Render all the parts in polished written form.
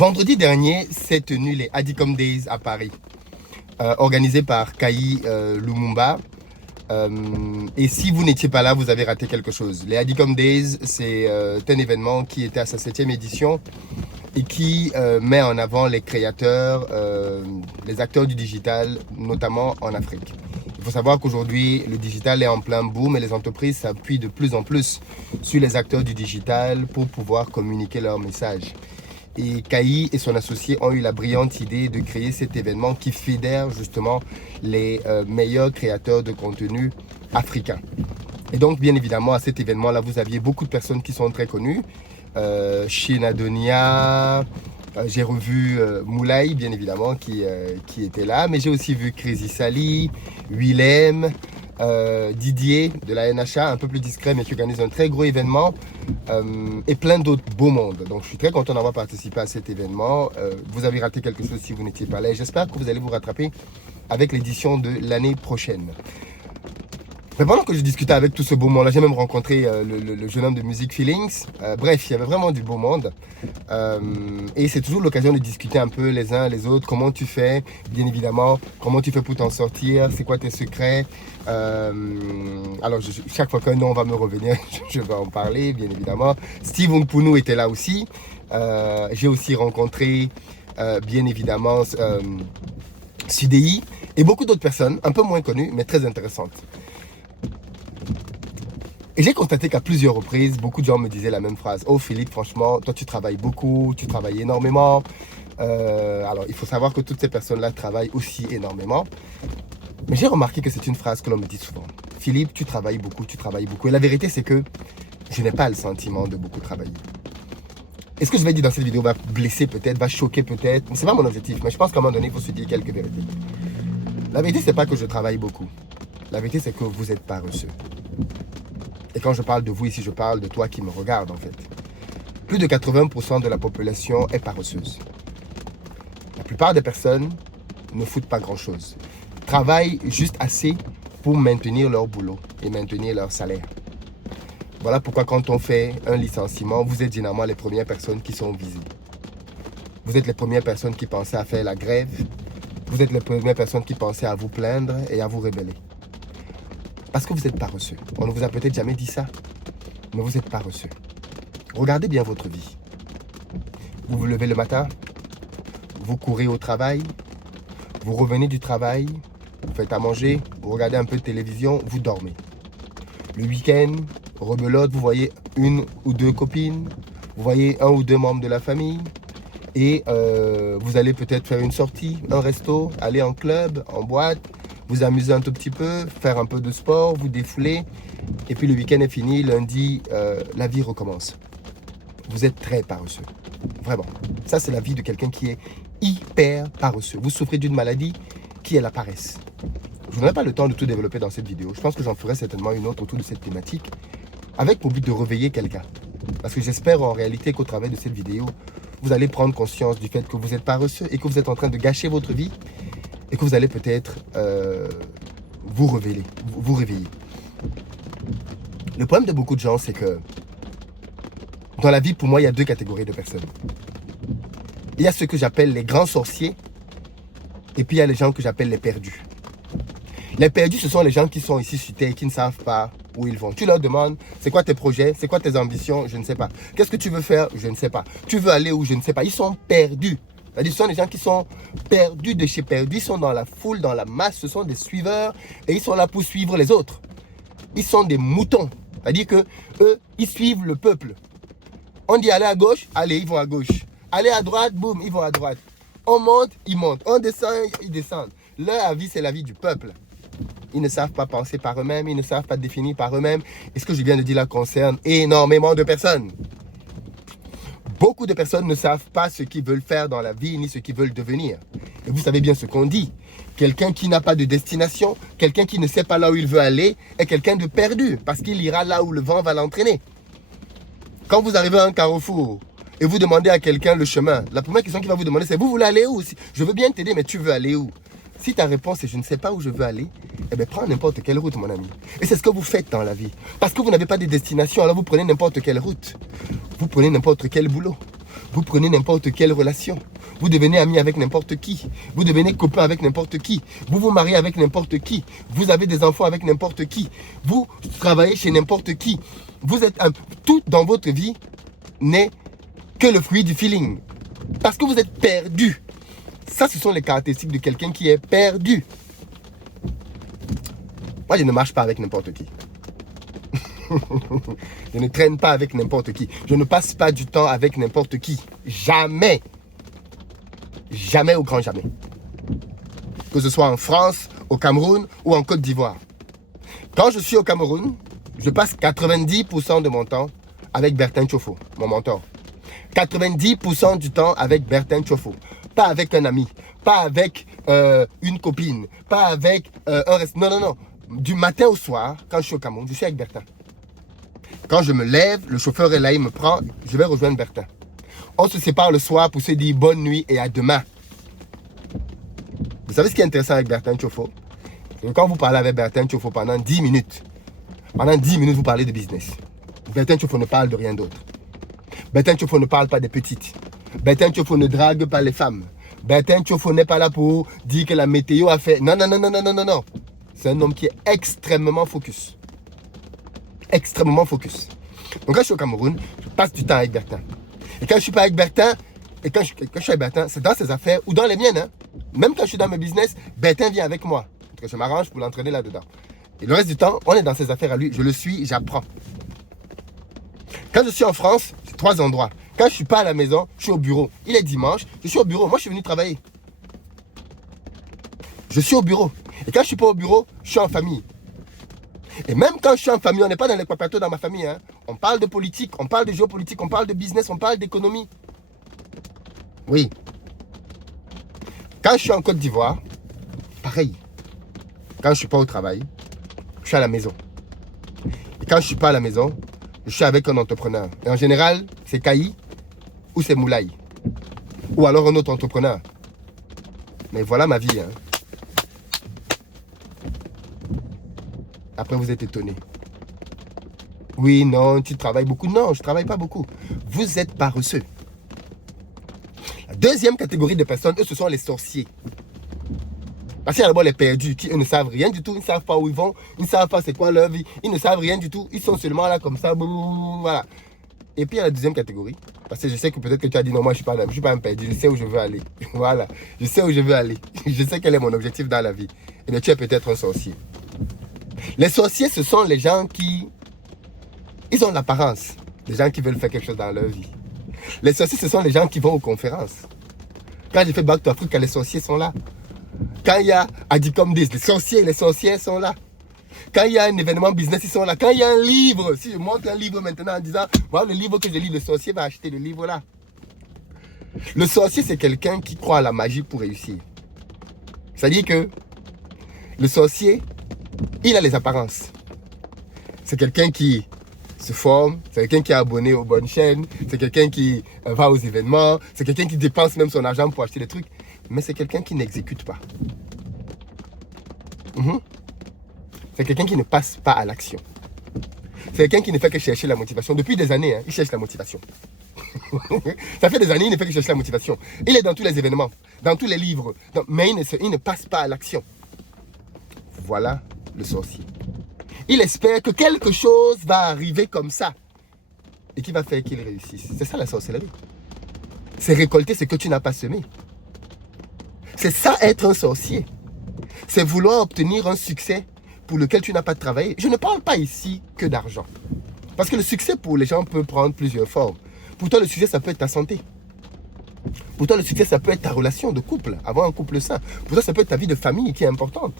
Vendredi dernier s'est tenu les Adicom Days à Paris, organisés par Kai Lumumba. Et si vous n'étiez pas là, vous avez raté quelque chose. Les Adicom Days, c'est un événement qui était à sa 7e édition et qui met en avant les créateurs, les acteurs du digital, notamment en Afrique. Il faut savoir qu'aujourd'hui, le digital est en plein boom et les entreprises s'appuient de plus en plus sur les acteurs du digital pour pouvoir communiquer leur message. Et Kai et son associé ont eu la brillante idée de créer cet événement qui fédère justement les meilleurs créateurs de contenu africains. Et donc, bien évidemment, à cet événement-là, vous aviez beaucoup de personnes qui sont très connues. Shin Adonia, j'ai revu Moulay, bien évidemment, qui était là. Mais j'ai aussi vu Crazy Sally, Willem, Didier de la NHA, un peu plus discret, mais qui organise un très gros événement, et plein d'autres beaux mondes. Donc je suis très content d'avoir participé à cet événement. Vous avez raté quelque chose si vous n'étiez pas là. J'espère que vous allez vous rattraper avec l'édition de l'année prochaine. Mais pendant que je discutais avec tout ce beau monde-là, j'ai même rencontré le jeune homme de Music Feelings. Bref, il y avait vraiment du beau monde. Et c'est toujours l'occasion de discuter un peu les uns les autres. Comment tu fais, bien évidemment. Comment tu fais pour t'en sortir. C'est quoi tes secrets. Alors, chaque fois qu'un nom va me revenir, je vais en parler, bien évidemment. Steve Mpounou était là aussi. J'ai aussi rencontré, bien évidemment, CDI. Et beaucoup d'autres personnes, un peu moins connues, mais très intéressantes. Et j'ai constaté qu'à plusieurs reprises, beaucoup de gens me disaient la même phrase. Oh Philippe, franchement, toi tu travailles beaucoup, tu travailles énormément. Alors il faut savoir que toutes ces personnes-là travaillent aussi énormément. Mais j'ai remarqué que c'est une phrase que l'on me dit souvent. Philippe, tu travailles beaucoup, tu travailles beaucoup. Et la vérité c'est que je n'ai pas le sentiment de beaucoup travailler. Et ce que je vais dire dans cette vidéo va blesser peut-être, va choquer peut-être. C'est pas mon objectif, mais je pense qu'à un moment donné, il faut se dire quelques vérités. La vérité c'est pas que je travaille beaucoup. La vérité c'est que vous êtes paresseux. Et quand je parle de vous ici, je parle de toi qui me regarde en fait. Plus de 80% de la population est paresseuse. La plupart des personnes ne foutent pas grand-chose. Travaillent juste assez pour maintenir leur boulot et maintenir leur salaire. Voilà pourquoi quand on fait un licenciement, vous êtes généralement les premières personnes qui sont visées. Vous êtes les premières personnes qui pensaient à faire la grève. Vous êtes les premières personnes qui pensaient à vous plaindre et à vous rebeller. Parce que vous êtes paresseux. On ne vous a peut-être jamais dit ça, mais vous êtes paresseux. Regardez bien votre vie. Vous vous levez le matin, vous courez au travail, vous revenez du travail, vous faites à manger, vous regardez un peu de télévision, vous dormez. Le week-end, rebelote, vous voyez une ou deux copines, vous voyez un ou deux membres de la famille, et vous allez peut-être faire une sortie, un resto, aller en club, en boîte, vous amuser un tout petit peu, faire un peu de sport, vous défouler. Et puis le week-end est fini, lundi, la vie recommence. Vous êtes très paresseux. Vraiment. Ça, c'est la vie de quelqu'un qui est hyper paresseux. Vous souffrez d'une maladie qui est la paresse. Je n'aurai pas le temps de tout développer dans cette vidéo. Je pense que j'en ferai certainement une autre autour de cette thématique, avec pour but de réveiller quelqu'un. Parce que j'espère en réalité qu'au travers de cette vidéo, vous allez prendre conscience du fait que vous êtes paresseux et que vous êtes en train de gâcher votre vie. Et que vous allez peut-être vous réveiller. Le problème de beaucoup de gens, c'est que dans la vie, pour moi, il y a deux catégories de personnes. Il y a ceux que j'appelle les grands sorciers, et puis il y a les gens que j'appelle les perdus. Les perdus, ce sont les gens qui sont ici sur Terre et qui ne savent pas où ils vont. Tu leur demandes, c'est quoi tes projets, c'est quoi tes ambitions, je ne sais pas. Qu'est-ce que tu veux faire, je ne sais pas. Tu veux aller où, je ne sais pas. Ils sont perdus. C'est-à-dire, ce sont des gens qui sont perdus de chez perdus, ils sont dans la foule, dans la masse, ce sont des suiveurs et ils sont là pour suivre les autres. Ils sont des moutons. C'est-à-dire que eux, ils suivent le peuple. On dit aller à gauche, allez, ils vont à gauche. Aller à droite, boum, ils vont à droite. On monte, ils montent. On descend, ils descendent. Leur vie, c'est la vie du peuple. Ils ne savent pas penser par eux-mêmes, ils ne savent pas définir par eux-mêmes. Et ce que je viens de dire là concerne énormément de personnes. Beaucoup de personnes ne savent pas ce qu'ils veulent faire dans la vie, ni ce qu'ils veulent devenir. Et vous savez bien ce qu'on dit. Quelqu'un qui n'a pas de destination, quelqu'un qui ne sait pas là où il veut aller, est quelqu'un de perdu, parce qu'il ira là où le vent va l'entraîner. Quand vous arrivez à un carrefour, et vous demandez à quelqu'un le chemin, la première question qu'il va vous demander, c'est: vous voulez aller où? Je veux bien t'aider, mais tu veux aller où? Si ta réponse est: je ne sais pas où je veux aller, eh bien prends n'importe quelle route, mon ami. Et c'est ce que vous faites dans la vie. Parce que vous n'avez pas de destination, alors vous prenez n'importe quelle route. Vous prenez n'importe quel boulot. Vous prenez n'importe quelle relation. Vous devenez ami avec n'importe qui. Vous devenez copain avec n'importe qui. Vous vous mariez avec n'importe qui. Vous avez des enfants avec n'importe qui. Vous travaillez chez n'importe qui. Vous êtes tout dans votre vie n'est que le fruit du feeling. Parce que vous êtes perdu. Ça, ce sont les caractéristiques de quelqu'un qui est perdu. Moi, je ne marche pas avec n'importe qui. Je ne traîne pas avec n'importe qui. Je ne passe pas du temps avec n'importe qui. Jamais. Jamais au grand jamais. Que ce soit en France, au Cameroun ou en Côte d'Ivoire. Quand je suis au Cameroun, je passe 90% de mon temps avec Bertin Tchofo, mon mentor. 90% du temps avec Bertin Tchofo. Pas avec un ami, pas avec une copine, pas avec un reste. Non, non, non. Du matin au soir, quand je suis au Cameroun, je suis avec Bertin. Quand je me lève, le chauffeur est là, il me prend, je vais rejoindre Bertin. On se sépare le soir pour se dire bonne nuit et à demain. Vous savez ce qui est intéressant avec Bertin Tchofo? Quand vous parlez avec Bertin Tchofo pendant 10 minutes, vous parlez de business. Bertin Tchofo ne parle de rien d'autre. Bertin Tchofo ne parle pas des petites. Bertin Tchofo ne drague pas les femmes. Bertin Tchofo n'est pas là pour dire que la météo a fait... Non, non, non, non, non, non, non, non. C'est un homme qui est extrêmement focus. Extrêmement focus. Donc quand je suis au Cameroun, je passe du temps avec Bertin. Et quand je ne suis pas avec Bertin, quand je suis avec Bertin, c'est dans ses affaires ou dans les miennes. Hein. Même quand je suis dans mes business, Bertin vient avec moi. Parce que je m'arrange pour l'entraîner là-dedans. Et le reste du temps, on est dans ses affaires à lui. Je le suis, j'apprends. Quand je suis en France, c'est 3 endroits. Quand je ne suis pas à la maison, je suis au bureau. Il est dimanche, je suis au bureau. Moi, je suis venu travailler. Je suis au bureau. Et quand je ne suis pas au bureau, je suis en famille. Et même quand je suis en famille, on n'est pas dans les plateaux dans ma famille. Hein. On parle de politique, on parle de géopolitique, on parle de business, on parle d'économie. Oui. Quand je suis en Côte d'Ivoire, pareil. Quand je ne suis pas au travail, je suis à la maison. Et quand je ne suis pas à la maison, je suis avec un entrepreneur. Et en général, c'est Kaï ou c'est Moulay. Ou alors un autre entrepreneur. Mais voilà ma vie. Hein. Après, vous êtes étonné. Oui, non, tu travailles beaucoup. Non, je ne travaille pas beaucoup. Vous êtes paresseux. La deuxième catégorie de personnes, eux, ce sont les sorciers. Parce qu'il y a d'abord les perdus qui, eux, ne savent rien du tout. Ils ne savent pas où ils vont. Ils ne savent pas c'est quoi leur vie. Ils ne savent rien du tout. Ils sont seulement là comme ça. Voilà. Et puis, il y a la deuxième catégorie. Parce que je sais que peut-être que tu as dit non, moi, je ne suis pas un perdu. Je sais où je veux aller. Voilà. Je sais où je veux aller. Je sais quel est mon objectif dans la vie. Et bien, tu es peut-être un sorcier. Les sorciers, ce sont les gens qui... Ils ont l'apparence. Les gens qui veulent faire quelque chose dans leur vie. Les sorciers, ce sont les gens qui vont aux conférences. Quand j'ai fait Back to Africa, les sorciers sont là. Quand il y a Adicom 10, les sorciers et les sorcières sont là. Quand il y a un événement business, ils sont là. Quand il y a un livre, si je montre un livre maintenant en disant, voilà le livre que je lis, le sorcier va acheter le livre là. Le sorcier, c'est quelqu'un qui croit à la magie pour réussir. C'est-à-dire que le sorcier, il a les apparences. C'est quelqu'un qui se forme, c'est quelqu'un qui est abonné aux bonnes chaînes, c'est quelqu'un qui va aux événements, c'est quelqu'un qui dépense même son argent pour acheter des trucs, mais c'est quelqu'un qui n'exécute pas. C'est quelqu'un qui ne passe pas à l'action. C'est quelqu'un qui ne fait que chercher la motivation. Depuis des années, hein, il cherche la motivation. Ça fait des années, il ne fait que chercher la motivation. Il est dans tous les événements, dans tous les livres, mais il ne passe pas à l'action. Voilà le sorcier. Il espère que quelque chose va arriver comme ça et qui va faire qu'il réussisse. C'est ça la sorcellerie. C'est récolter ce que tu n'as pas semé. C'est ça être un sorcier. C'est vouloir obtenir un succès pour lequel tu n'as pas travaillé. Je ne parle pas ici que d'argent. Parce que le succès pour les gens peut prendre plusieurs formes. Pour toi, le succès, ça peut être ta santé. Pour toi, le succès, ça peut être ta relation de couple, avoir un couple sain. Pour toi, ça peut être ta vie de famille qui est importante.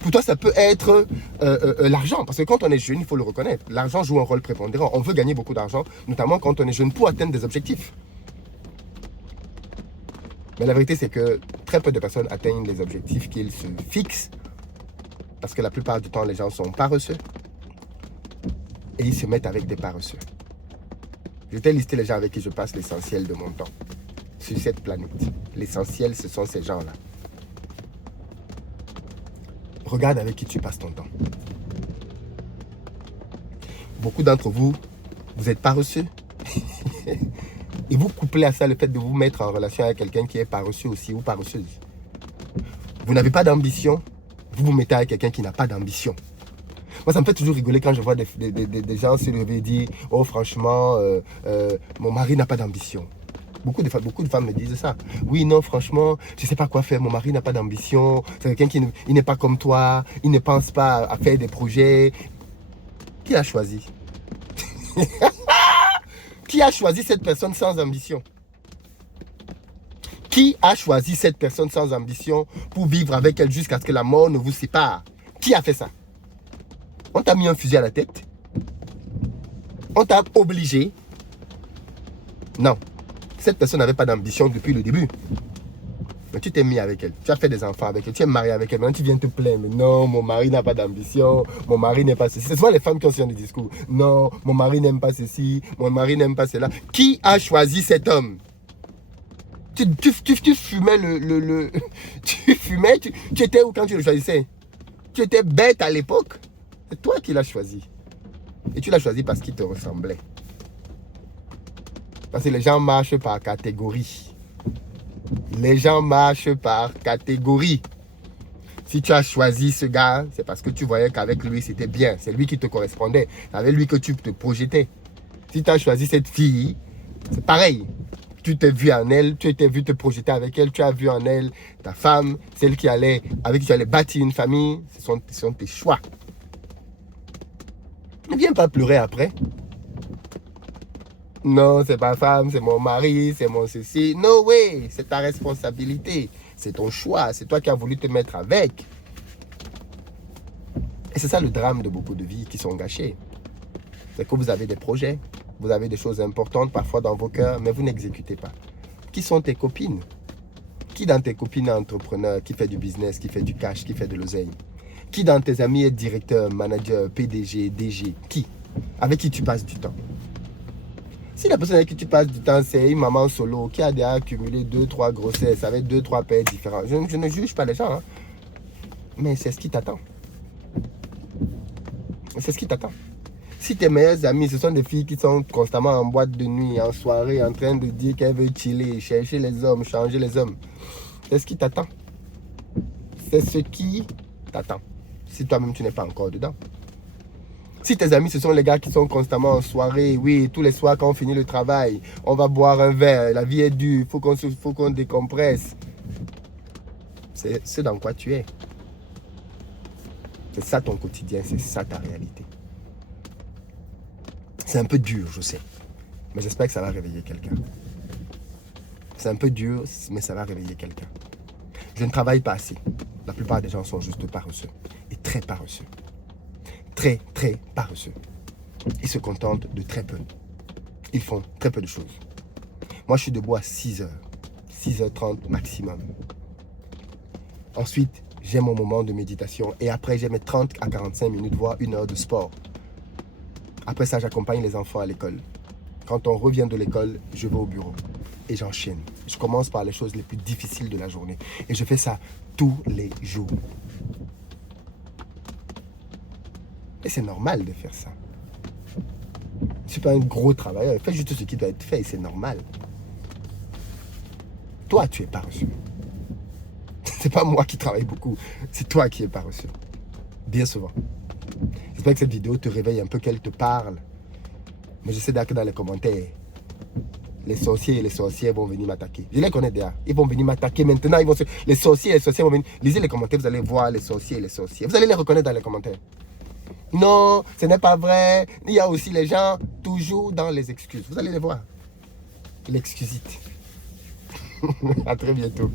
Pour toi, ça peut être l'argent. Parce que quand on est jeune, il faut le reconnaître. L'argent joue un rôle prépondérant. On veut gagner beaucoup d'argent, notamment quand on est jeune, pour atteindre des objectifs. Mais la vérité, c'est que très peu de personnes atteignent les objectifs qu'ils se fixent. Parce que la plupart du temps, les gens sont paresseux. Et ils se mettent avec des paresseux. Je t'ai listé les gens avec qui je passe l'essentiel de mon temps. Sur cette planète. L'essentiel, ce sont ces gens-là. Regarde avec qui tu passes ton temps. Beaucoup d'entre vous, vous êtes paresseux. Et vous couplez à ça le fait de vous mettre en relation avec quelqu'un qui est paresseux aussi ou paresseuse. Vous n'avez pas d'ambition, vous vous mettez avec quelqu'un qui n'a pas d'ambition. Moi, ça me fait toujours rigoler quand je vois des gens se lever et dire « Oh, franchement, mon mari n'a pas d'ambition. » Beaucoup de femmes me disent ça. Oui, non, franchement, je ne sais pas quoi faire. Mon mari n'a pas d'ambition. C'est quelqu'un qui n'est pas comme toi. Il ne pense pas à faire des projets. Qui a choisi? Qui a choisi cette personne sans ambition? Qui a choisi cette personne sans ambition pour vivre avec elle jusqu'à ce que la mort ne vous sépare? Qui a fait ça? On t'a mis un fusil à la tête? On t'a obligé? Non. Cette personne n'avait pas d'ambition depuis le début. Mais tu t'es mis avec elle. Tu as fait des enfants avec elle. Tu es marié avec elle. Maintenant, tu viens te plaindre. Non, mon mari n'a pas d'ambition. Mon mari n'est pas ceci. C'est souvent les femmes qui ont ce genre de discours. Non, mon mari n'aime pas ceci. Mon mari n'aime pas cela. Qui a choisi cet homme? Tu fumais tu fumais. Tu étais où quand tu le choisissais? Tu étais bête à l'époque. C'est toi qui l'as choisi. Et tu l'as choisi parce qu'il te ressemblait. Parce que les gens marchent par catégorie. Les gens marchent par catégorie. Si tu as choisi ce gars, c'est parce que tu voyais qu'avec lui, c'était bien. C'est lui qui te correspondait. C'est avec lui que tu te projetais. Si tu as choisi cette fille, c'est pareil. Tu t'es vu en elle, tu t'es vu te projeter avec elle, tu as vu en elle ta femme, celle avec qui tu allais bâtir une famille. Ce sont tes choix. Ne viens pas pleurer après. Non, c'est ma femme, c'est mon mari, c'est mon ceci. No way, c'est ta responsabilité. C'est ton choix, c'est toi qui as voulu te mettre avec. Et c'est ça le drame de beaucoup de vies qui sont gâchées. C'est que vous avez des projets, vous avez des choses importantes parfois dans vos cœurs, mais vous n'exécutez pas. Qui sont tes copines? Qui dans tes copines est entrepreneur, qui fait du business, qui fait du cash, qui fait de l'oseille? Qui dans tes amis est directeur, manager, PDG, DG? Qui? Avec qui tu passes du temps? Si la personne avec qui tu passes du temps, c'est une maman solo qui a déjà accumulé 2-3 grossesses avec 2-3 pères différents, je ne juge pas les gens, hein, mais c'est ce qui t'attend. C'est ce qui t'attend. Si tes meilleures amies, ce sont des filles qui sont constamment en boîte de nuit, en soirée, en train de dire qu'elles veulent chiller, chercher les hommes, changer les hommes, c'est ce qui t'attend. C'est ce qui t'attend. Si toi-même tu n'es pas encore dedans. Si tes amis, ce sont les gars qui sont constamment en soirée, oui, tous les soirs quand on finit le travail, on va boire un verre, la vie est dure, il faut qu'on décompresse. C'est ce dans quoi tu es. C'est ça ton quotidien, c'est ça ta réalité. C'est un peu dur, je sais, mais j'espère que ça va réveiller quelqu'un. C'est un peu dur, mais ça va réveiller quelqu'un. Je ne travaille pas assez. La plupart des gens sont juste paresseux et très paresseux. Très, très paresseux. Ils se contentent de très peu. Ils font très peu de choses. Moi, je suis debout à 6h. 6h30 maximum. Ensuite, j'ai mon moment de méditation. Et après, j'ai mes 30 à 45 minutes, voire 1 heure de sport. Après ça, j'accompagne les enfants à l'école. Quand on revient de l'école, je vais au bureau. Et j'enchaîne. Je commence par les choses les plus difficiles de la journée. Et je fais ça tous les jours. Et c'est normal de faire ça. Je ne suis pas un gros travailleur. Fais juste ce qui doit être fait et c'est normal. Toi, tu es paresseux. C'est pas moi qui travaille beaucoup. C'est toi qui es paresseux. Bien souvent. J'espère que cette vidéo te réveille un peu, qu'elle te parle. Mais je sais que dans les commentaires, les sorciers et les sorcières vont venir m'attaquer. Je les connais déjà. Ils vont venir m'attaquer maintenant. Les sorciers et les sorcières vont venir. Lisez les commentaires, vous allez voir les sorciers et les sorcières. Vous allez les reconnaître dans les commentaires. Non, ce n'est pas vrai. Il y a aussi les gens toujours dans les excuses. Vous allez les voir. L'excusite. À très bientôt.